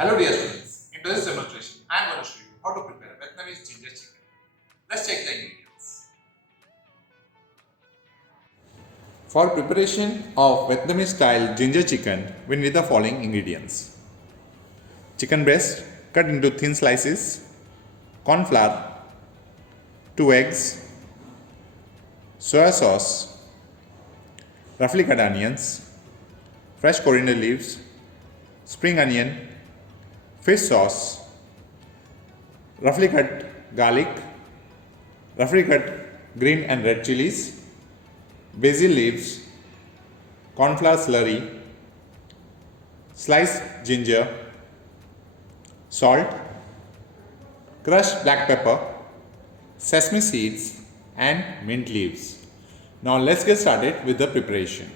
Hello dear students, in today's demonstration I am going to show you how to prepare Vietnamese ginger chicken. Let's check the ingredients. For preparation of Vietnamese style ginger chicken, we need the following ingredients. Chicken breast cut into thin slices, corn flour, 2 eggs, soya sauce, roughly cut onions, fresh coriander leaves, spring onion, fish sauce, roughly cut garlic, roughly cut green and red chilies, basil leaves, cornflour slurry, sliced ginger, salt, crushed black pepper, sesame seeds and mint leaves. Now let's get started with the preparation.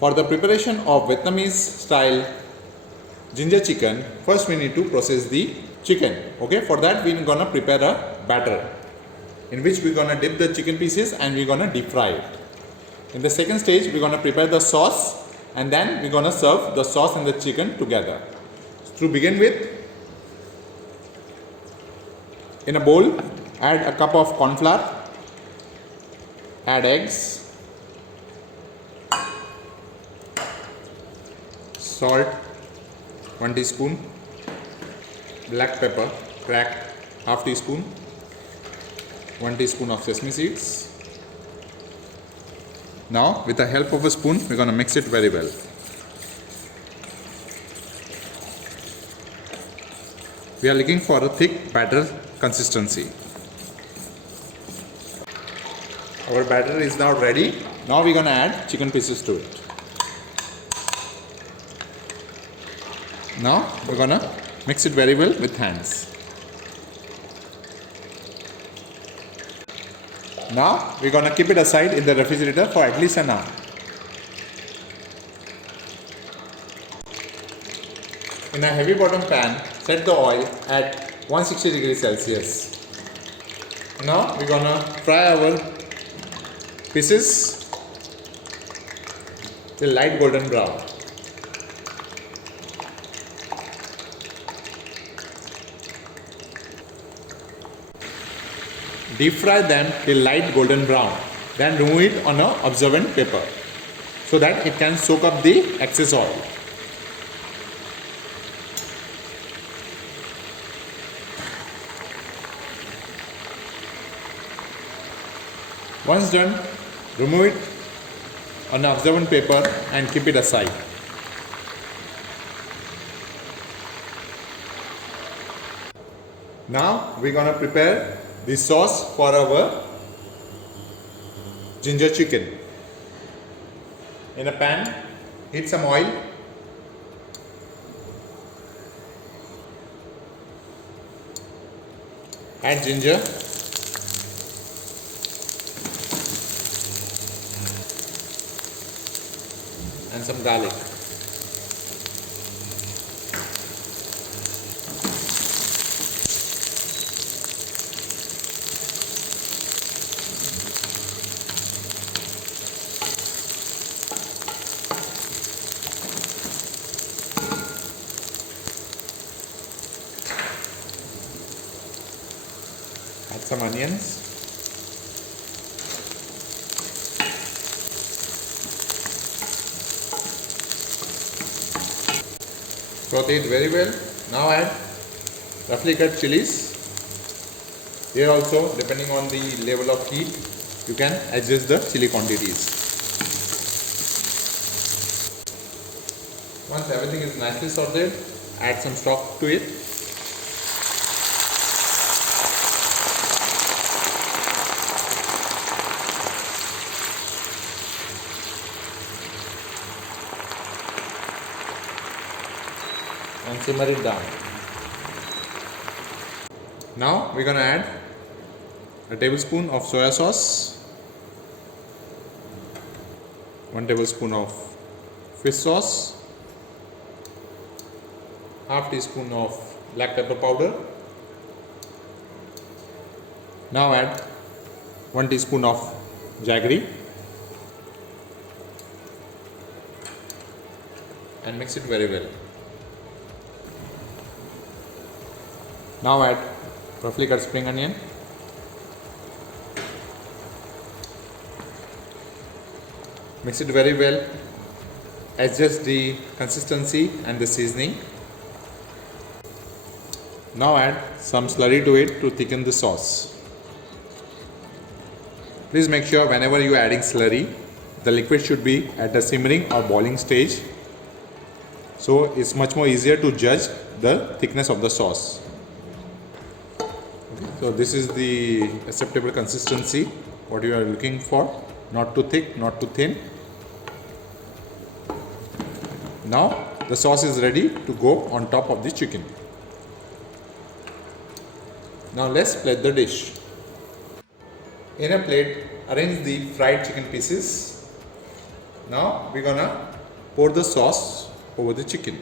For the preparation of Vietnamese style ginger chicken, first we need to process the chicken. Okay, for that we're gonna prepare a batter in which we're gonna dip the chicken pieces and we're gonna deep fry it. In the second stage, we're gonna prepare the sauce and then we're gonna serve the sauce and the chicken together. To begin with, in a bowl, add a cup of corn flour, add eggs, salt 1 teaspoon, black pepper cracked half teaspoon, 1 teaspoon of sesame seeds. Now with the help of a spoon we're going to mix it very well. We are looking for a thick batter consistency. Our batter is now ready. Now we're going to add chicken pieces to it. Now we're going to mix it very well with hands. Now we're going to keep it aside in the refrigerator for at least an hour. In a heavy bottom pan, set the oil at 160 degrees Celsius. Now we're going to fry our pieces till light golden brown. Deep fry them till light golden brown. Then remove it on an absorbent paper so that it can soak up the excess oil. Once done, remove it on an absorbent paper and keep it aside. Now we're going to prepare the sauce for our ginger chicken. In a pan, heat some oil. Add ginger. And some garlic. Add some onions. Saute it very well. Now add roughly cut chilies. Here also, depending on the level of heat, you can adjust the chili quantities. Once everything is nicely sauteed, add some stock to it. And simmer it down. Now we're going to add a tablespoon of soya sauce, 1 tablespoon of fish sauce, half teaspoon of black pepper powder. Now add 1 teaspoon of jaggery and mix it very well. Now add roughly cut spring onion, mix it very well, adjust the consistency and the seasoning. Now add some slurry to it to thicken the sauce. Please make sure whenever you are adding slurry, the liquid should be at a simmering or boiling stage. So it's much more easier to judge the thickness of the sauce. Okay, so this is the acceptable consistency, what you are looking for, not too thick, not too thin. Now the sauce is ready to go on top of the chicken. Now let's plate the dish. In a plate, arrange the fried chicken pieces. Now we're gonna pour the sauce over the chicken.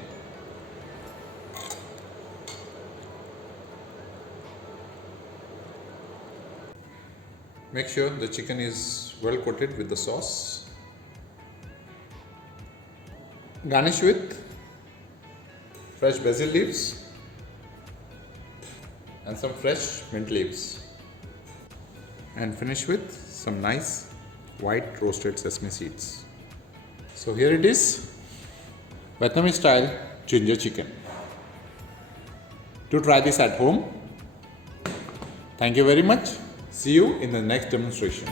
Make sure the chicken is well coated with the sauce. Garnish with fresh basil leaves and some fresh mint leaves, and finish with some nice white roasted sesame seeds. So here it is, Vietnamese style ginger chicken. To try this at home. Thank you very much. See you in the next demonstration.